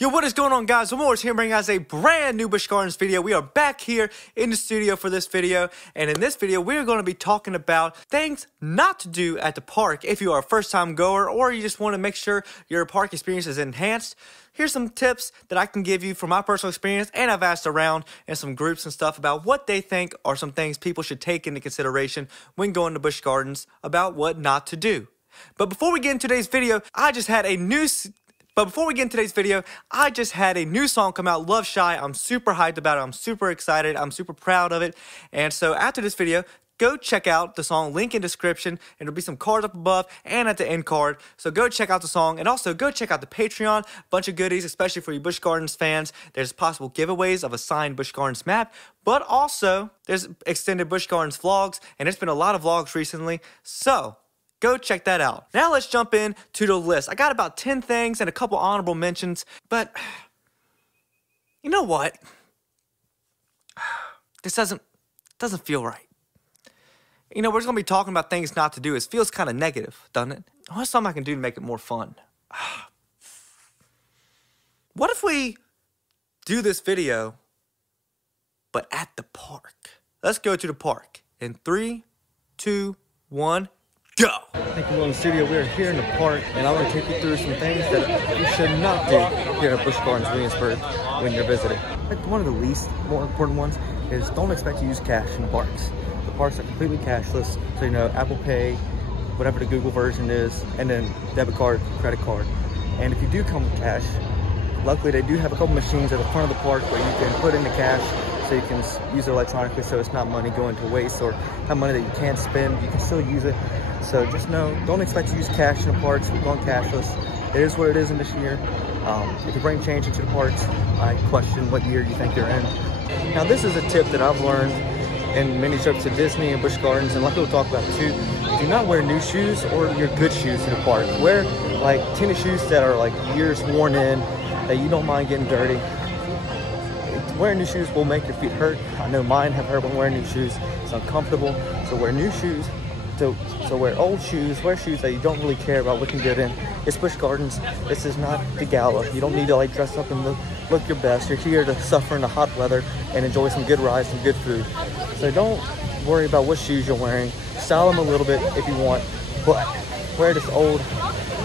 Yo, what is going on, guys? Morris here bringing us a brand new Busch Gardens video. We are back here in the studio for this video, and in this video we're going to be talking about things not to do at the park if you are a first-time goer or you just want to make sure your park experience is enhanced. Here's some tips that I can give you from my personal experience, and I've asked around in some groups and stuff about what they think are some things people should take into consideration when going to Busch Gardens about what not to do. But before we get into today's video, I just had a new song come out, Love Shy. I'm super hyped about it. I'm super excited. I'm super proud of it. And so after this video, go check out the song, link in description, and there'll be some cards up above and at the end card. So go check out the song, and also go check out the Patreon. Bunch of goodies, especially for you Busch Gardens fans. There's possible giveaways of a signed Busch Gardens map, but also there's extended Busch Gardens vlogs, and there's been a lot of vlogs recently. So go check that out. Now let's jump in to the list. I got about 10 things and a couple honorable mentions, but you know what? This doesn't feel right. You know, we're just gonna be talking about things not to do. It feels kind of negative, doesn't it? What's something I can do to make it more fun? What if we do this video, but at the park? Let's go to the park in 3, 2, 1. Go! Thank you for in the studio. We are here in the park, and I'm going to take you through some things that you should not do here at Busch Gardens, Williamsburg, when you're visiting. Like one of the least more important ones is don't expect to use cash in the parks. The parks are completely cashless, so you know, Apple Pay, whatever the Google version is, and then debit card, credit card. And if you do come with cash, luckily they do have a couple machines at the front of the park where you can put in the cash so you can use it electronically, so it's not money going to waste or have money that you can't spend. You can still use it. So just know, don't expect to use cash in the parks. We're going cashless. It is what it is in this year. If you bring change into the parks, I question what year you think you're in. Now this is a tip that I've learned in many trips to Disney and Busch Gardens, and like we'll talk about too. Do not wear new shoes or your good shoes to the park. Wear like tennis shoes that are like years worn in, that you don't mind getting dirty. Wearing new shoes will make your feet hurt. I know mine have hurt when wearing new shoes. It's uncomfortable. So wear new shoes. So wear old shoes, wear shoes that you don't really care about looking good in. It's Busch Gardens. This is not the gala. You don't need to like dress up and look your best. You're here to suffer in the hot weather and enjoy some good rides, some good food. So don't worry about what shoes you're wearing. Style them a little bit if you want, but wear this old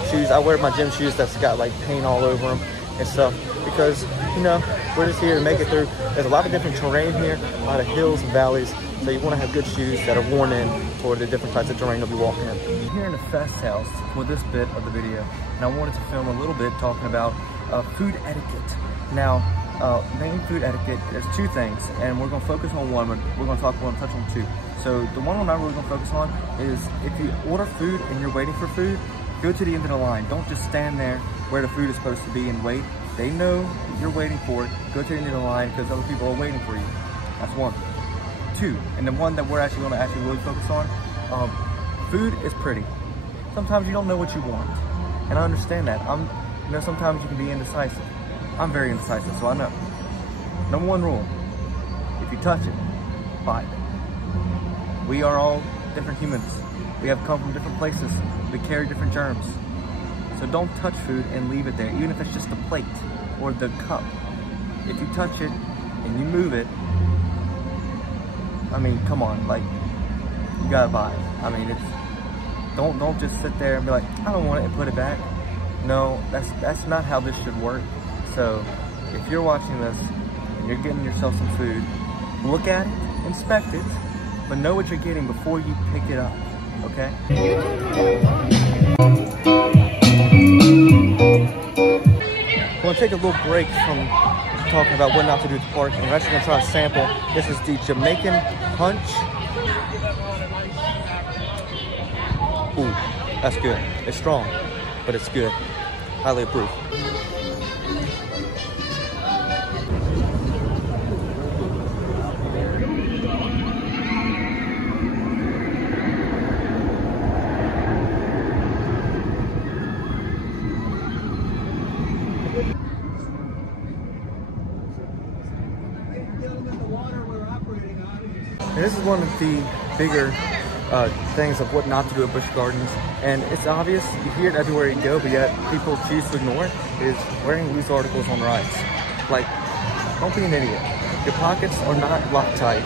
shoes. I wear my gym shoes that's got like paint all over them and stuff because, you know, we're just here to make it through. There's a lot of different terrain here, a lot of hills and valleys. So you want to have good shoes that are worn in for the different types of terrain you'll be walking in. I'm here in the Fest House for this bit of the video, and I wanted to film a little bit talking about food etiquette. Now, main food etiquette, there's two things, and we're going to focus on one, but we're going to touch on two. So the one I'm really going to focus on is if you order food and you're waiting for food, go to the end of the line. Don't just stand there where the food is supposed to be and wait. They know you're waiting for it. Go to the end of the line because other people are waiting for you. That's one. Two, and the one that we're actually going to really focus on, food is pretty. Sometimes you don't know what you want, and I understand that. You know, sometimes you can be indecisive. I'm very indecisive, so I know. Number one rule: if you touch it, buy it. We are all different humans. We have come from different places. We carry different germs. So don't touch food and leave it there, even if it's just the plate or the cup. If you touch it and you move it, I mean, come on, like, you gotta buy it. I mean, it's, don't just sit there and be like, I don't want it, and put it back. No, that's not how this should work. So, if you're watching this and you're getting yourself some food, look at it, inspect it, but know what you're getting before you pick it up, okay? I'm gonna take a little break from talking about what not to do at the park, and we're actually gonna try a sample. This is the Jamaican Punch. Ooh, that's good. It's strong, but it's good. Highly approved. And this is one of the bigger things of what not to do at Busch Gardens. And it's obvious, you hear it everywhere you go, but yet people choose to ignore it, is wearing loose articles on rides. Like, don't be an idiot. Your pockets are not locked tight.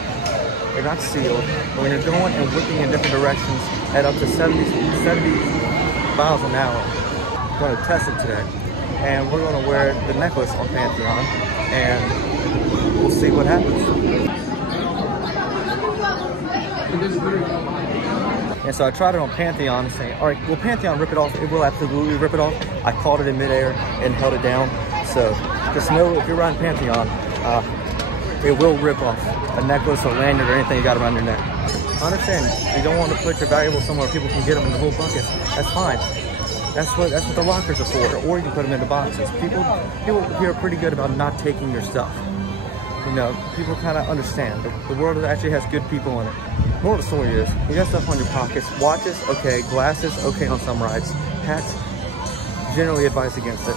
They're not sealed. But when you're going and whipping in different directions at up to 70 miles an hour, we're going to test it today. And we're going to wear the necklace on Pantheon, and we'll see what happens. And so I tried it on Pantheon, saying, all right, will Pantheon rip it off? It will absolutely rip it off. I caught it in midair and held it down. So just know if you're riding Pantheon, it will rip off a necklace or lanyard or anything you got around your neck. I understand if you don't want to put your valuables somewhere people can get them in the whole bucket. That's fine. That's what the lockers are for. Or you can put them in the boxes. People here are pretty good about not taking your stuff. You know, people kind of understand. The world actually has good people in it. More of the story is, you got stuff on your pockets. Watches, okay. Glasses, okay on some rides. Hats, generally advised against it.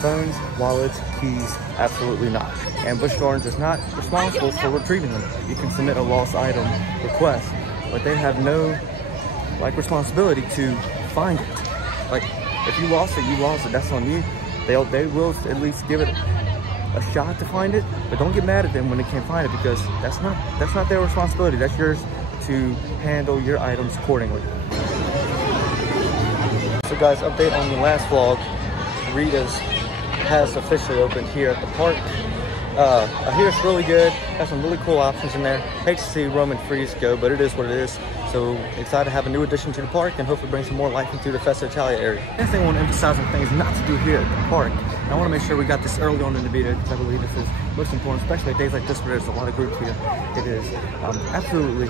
Phones, wallets, keys, absolutely not. And Busch Gardens is not responsible for retrieving them. You can submit a lost item request, but they have no responsibility to find it. Like, if you lost it, you lost it. That's on you. They will at least give it a shot to find it, but don't get mad at them when they can't find it, because that's not their responsibility. That's yours to handle your items accordingly. So guys, update on the last vlog. Rita's has officially opened here at the park. I hear it's really good. Has some really cool options in there. Hate to see Roman Freeze go, but it is what it is. So excited to have a new addition to the park and hopefully bring some more life into the Festa Italia area. Next thing I want to emphasize on things not to do here at the park. And I want to make sure we got this early on in the video, because I believe this is most important, especially at days like this where there's a lot of groups here. It is absolutely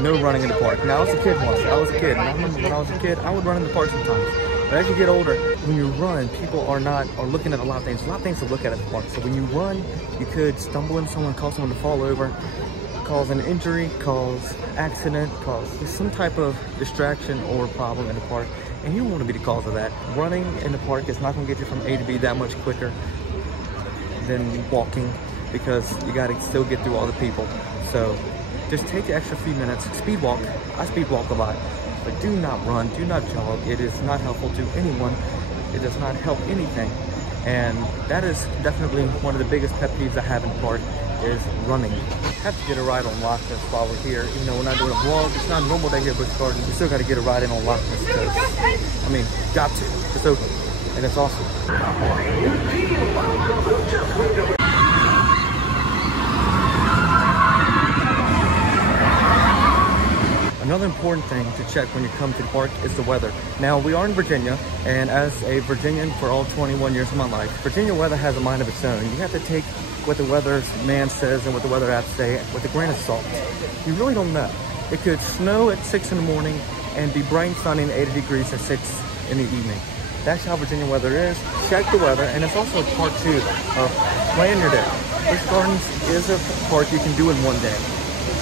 no running in the park. Now, I was a kid once. I was a kid. And I remember when I was a kid, I would run in the park sometimes. But as you get older, when you run, people are looking at a lot of things to look at the park. So when you run, you could stumble into someone, cause someone to fall over, cause an injury, cause accident, cause some type of distraction or problem in the park. And you don't want to be the cause of that. Running in the park is not going to get you from A to B that much quicker than walking, because you got to still get through all the people. So just take the extra few minutes. Speed walk. I speed walk a lot. But do not run, do not jog. It is not helpful to anyone. It does not help anything. And that is definitely one of the biggest pet peeves I have in the park, is running. Have to get a ride on Loch Ness while we're here. Even though we're not doing a vlog, it's not a normal day here at Busch Gardens. We still got to get a ride in on Loch Ness, because, I mean, got to. It's open, and it's awesome. Another important thing to check when you come to the park is the weather. Now, we are in Virginia, and as a Virginian for all 21 years of my life, Virginia weather has a mind of its own. You have to take what the weather man says and what the weather apps say with a grain of salt. You really don't know. It could snow at 6 in the morning and be bright and sunny and 80 degrees at 6 in the evening. That's how Virginia weather is. Check the weather, and it's also part two of plan your day. Busch Gardens is a park you can do in one day,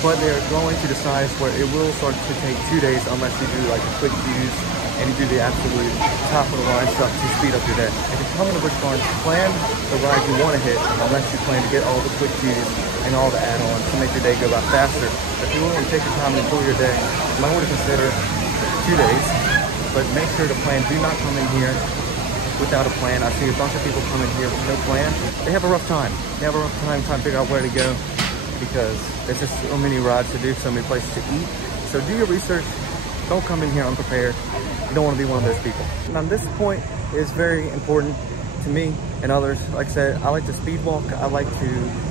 but they're going to the size where it will start to take 2 days unless you do like the quick views and you do the absolute top of the line stuff to speed up your day. If you're coming to Busch Gardens, plan the ride you want to hit, unless you plan to get all the quick views and all the add-ons to make your day go by faster. If you want to take your time and enjoy your day, you might want to consider 2 days, but make sure to plan. Do not come in here without a plan. I see a bunch of people come in here with no plan. They have a rough time. They have a rough time trying to figure out where to go, because there's just so many rides to do, so many places to eat. So do your research. Don't come in here unprepared. You don't want to be one of those people. Now, this point is very important to me and others. Like I said, I like to speed walk. I like to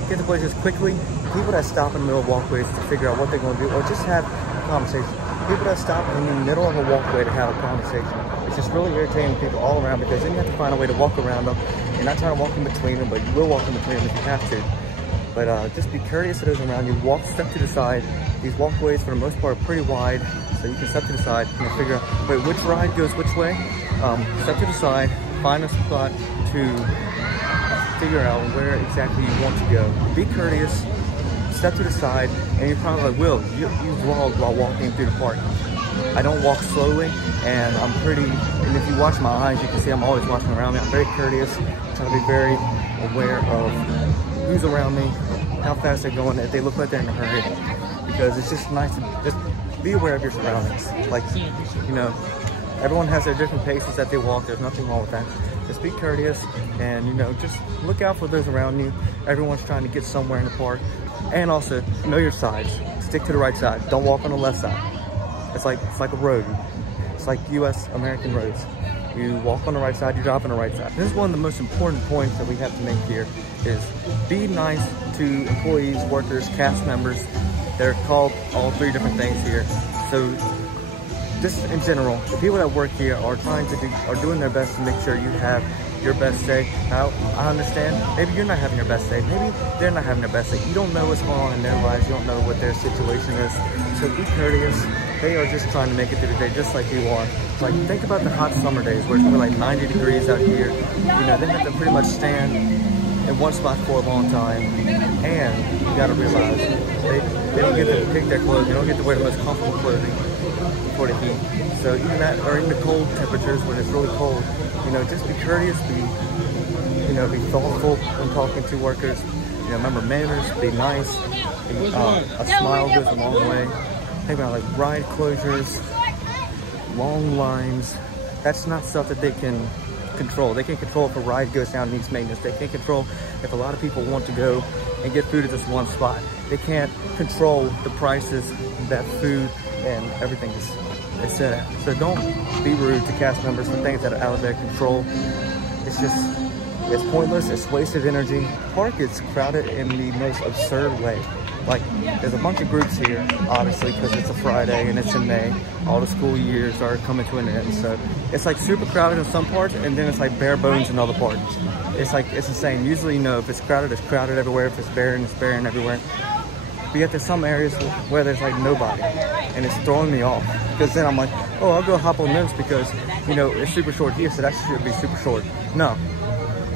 get to places quickly. People that stop in the middle of walkways to figure out what they're going to do, or just have a conversation. People that stop in the middle of a walkway to have a conversation. It's just really irritating to people all around, because then you have to find a way to walk around them. You're not trying to walk in between them, but you will walk in between them if you have to. But just be courteous to those around you. Walk, step to the side. These walkways, for the most part, are pretty wide, so you can step to the side and figure out, wait, which ride goes which way? Step to the side, find a spot to figure out where exactly you want to go. Be courteous, step to the side, and you're probably like, Will, you vlogged while walking through the park. I don't walk slowly, and and if you watch my eyes, you can see I'm always watching around me. I'm very courteous, trying to be very aware of who's around me, how fast they're going, if they look like they're in a hurry, because it's just nice to just be aware of your surroundings. Like, you know, everyone has their different paces that they walk. There's nothing wrong with that. Just be courteous and, you know, just look out for those around you. Everyone's trying to get somewhere in the park. And also, know your sides. Stick to the right side. Don't walk on the left side. It's like a road. It's like US American roads. You walk on the right side, you drive on the right side. This is one of the most important points that we have to make here is be nice to employees, workers, cast members. They're called all three different things here. So just in general, the people that work here are doing their best to make sure you have your best day. Now, I understand, maybe you're not having your best day. Maybe they're not having their best day. You don't know what's going on in their lives. You don't know what their situation is. So be courteous. They are just trying to make it through the day just like you are. Like, think about the hot summer days where it's gonna be like 90 degrees out here. You know, they have to pretty much stand in one spot for a long time. And you gotta realize, they don't get to pick their clothes. They don't get to wear the most comfortable clothing for the heat. So even that, or in the cold temperatures when it's really cold, you know, just be courteous, be thoughtful when talking to workers. You know, remember manners, be nice. A smile goes a long way. Think about like ride closures, long lines. That's not stuff that they can control. They can't control if a ride goes down and needs maintenance. They can't control if a lot of people want to go and get food at this one spot. They can't control the prices that food and everything is set at. So don't be rude to cast members for things that are out of their control. It's pointless, it's wasted energy. The park is crowded in the most absurd way. Like, there's a bunch of groups here, obviously, because it's a Friday and it's in May. All the school years are coming to an end. So it's like super crowded in some parts, and then it's like bare bones in other parts. It's like, it's insane. Usually, you know, if it's crowded everywhere. If it's barren everywhere. But yet there's some areas where there's like nobody, and it's throwing me off. Because then I'm like, oh, I'll go hop on this because, you know, it's super short here, so that should be super short. No,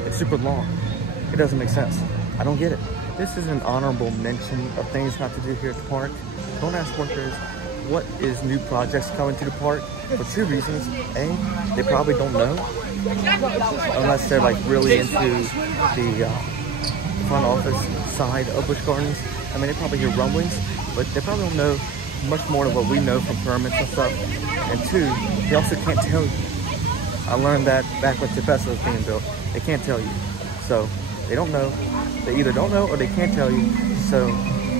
it's super long. It doesn't make sense. I don't get it. This is an honorable mention of things not to do here at the park. Don't ask workers what is new projects coming to the park for two reasons. A, they probably don't know, unless they're like really into the front office side of Busch Gardens. I mean, they probably hear rumblings, but they probably don't know much more than what we know from permits and stuff. And two, they also can't tell you. I learned that back when Tefessa was being built. They can't tell you. So they don't know. They either don't know or they can't tell you. So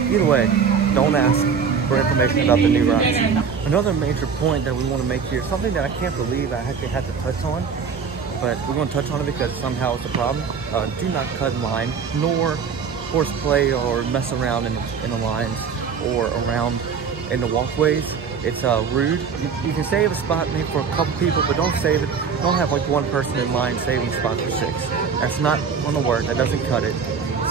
either way, don't ask for information about the new rides. Another major point that we want to make here, something that I can't believe I actually had to touch on, but we're going to touch on it because somehow it's a problem. Do not cut in line, nor horseplay or mess around in the lines or around in the walkways. It's rude. You can save a spot maybe for a couple people, but don't save it. Don't have like one person in line saving a spot for 6. That's not going to work. That doesn't cut it.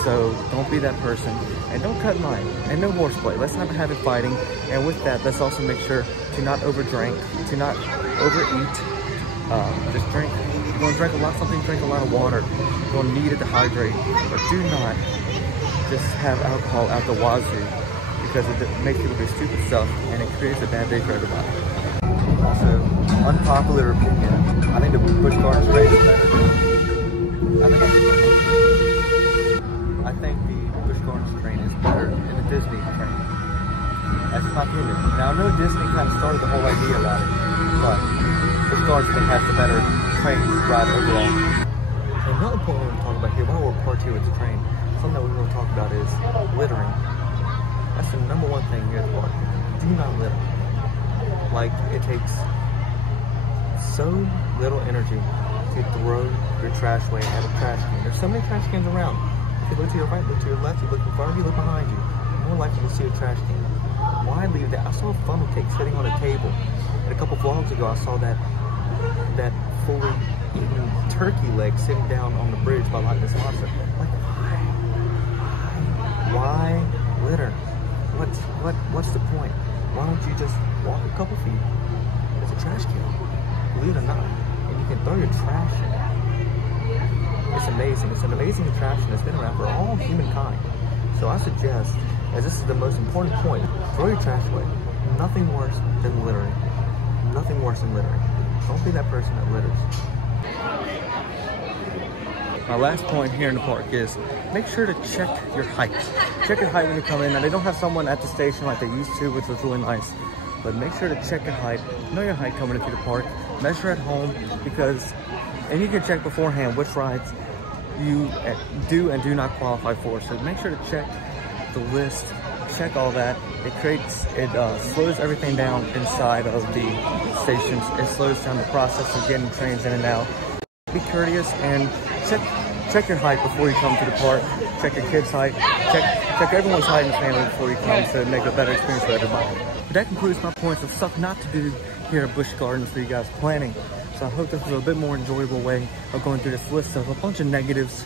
So don't be that person. And don't cut in line. And no horseplay. Let's not have it fighting. And with that, let's also make sure to not overdrink, to not overeat. Just drink. You're going to drink a lot of something, drink a lot of water. You're going to need it to hydrate. But do not just have alcohol out the wazoo, because it makes people do stupid stuff and it creates a bad day for everybody. Also, unpopular opinion, I think the Busch Gardens race is better. I think the Busch Gardens train is better than the Disney train. That's my opinion. Now I know Disney kind of started the whole idea about it, but Busch Gardens thing has the better train ride overall. So another point we want to talk about here, while we're part 2 with the train, something that we want to talk about is littering. That's the #1 thing here at the park. Do not litter. Like, it takes so little energy to throw your trash away at a trash can. There's so many trash cans around. If you look to your right, look to your left, you look in front of you, look behind you. More likely to see a trash can. Why leave that? I saw a funnel cake sitting on a table. And a couple vlogs ago, I saw that fully eaten turkey leg sitting down on the bridge by Loch Ness Monster. Like, why litter? What's the point? Why don't you just walk a couple feet? There's a trash can, believe it or not, and you can throw your trash in. It's amazing. It's an amazing contraption that's been around for all humankind. So I suggest, as this is the most important point, throw your trash away. Nothing worse than littering. Nothing worse than littering. Don't be that person that litters. My last point here in the park is make sure to check your height. Check your height when you come in. Now, they don't have someone at the station like they used to, which was really nice. but make sure to check your height, know your height coming into the park, measure at home, and you can check beforehand which rides you do and do not qualify for. So make sure to check the list, check all that. It slows everything down inside of the stations. It slows down the process of getting trains in and out. Be courteous and check your height before you come to the park. Check your kids' height. Check everyone's height in the family before you come to make a better experience for everybody. But that concludes my points of stuff not to do here at Busch Gardens for you guys planning. So I hope this was a bit more enjoyable way of going through this list of a bunch of negatives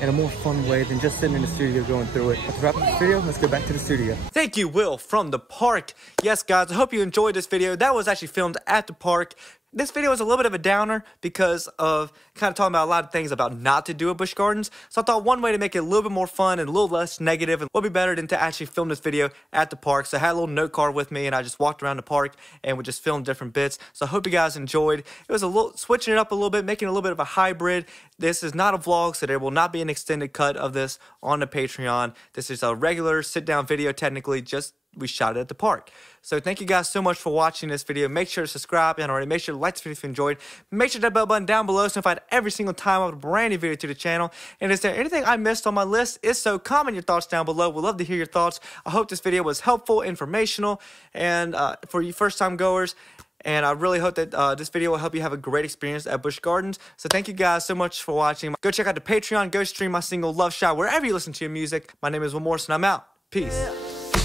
in a more fun way than just sitting in the studio going through it. But to wrap up this video, let's go back to the studio. Thank you, Will, from the park. Yes, guys, I hope you enjoyed this video. That was actually filmed at the park. This video is a little bit of a downer because of kind of talking about a lot of things about not to do at Busch Gardens. So I thought one way to make it a little bit more fun and a little less negative would be better than to actually film this video at the park. So I had a little note card with me and I just walked around the park and would just film different bits. So I hope you guys enjoyed. It was a little switching it up a little bit, making it a little bit of a hybrid. This is not a vlog, so there will not be an extended cut of this on the Patreon. This is a regular sit-down video, technically, just we shot it at the park. So thank you guys so much for watching this video. Make sure to subscribe and already make sure to like this video if you enjoyed. Make sure to hit that bell button down below so notified every single time I have a brand new video to the channel. And is there anything I missed on my list? If so, comment your thoughts down below. We'd love to hear your thoughts. I hope this video was helpful, informational, and for you first time goers. And I really hope that this video will help you have a great experience at Busch Gardens. So thank you guys so much for watching. Go check out the Patreon. Go stream my single Love Shot wherever you listen to your music. My name is Will Morrison. I'm out. Peace.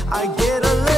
I get a little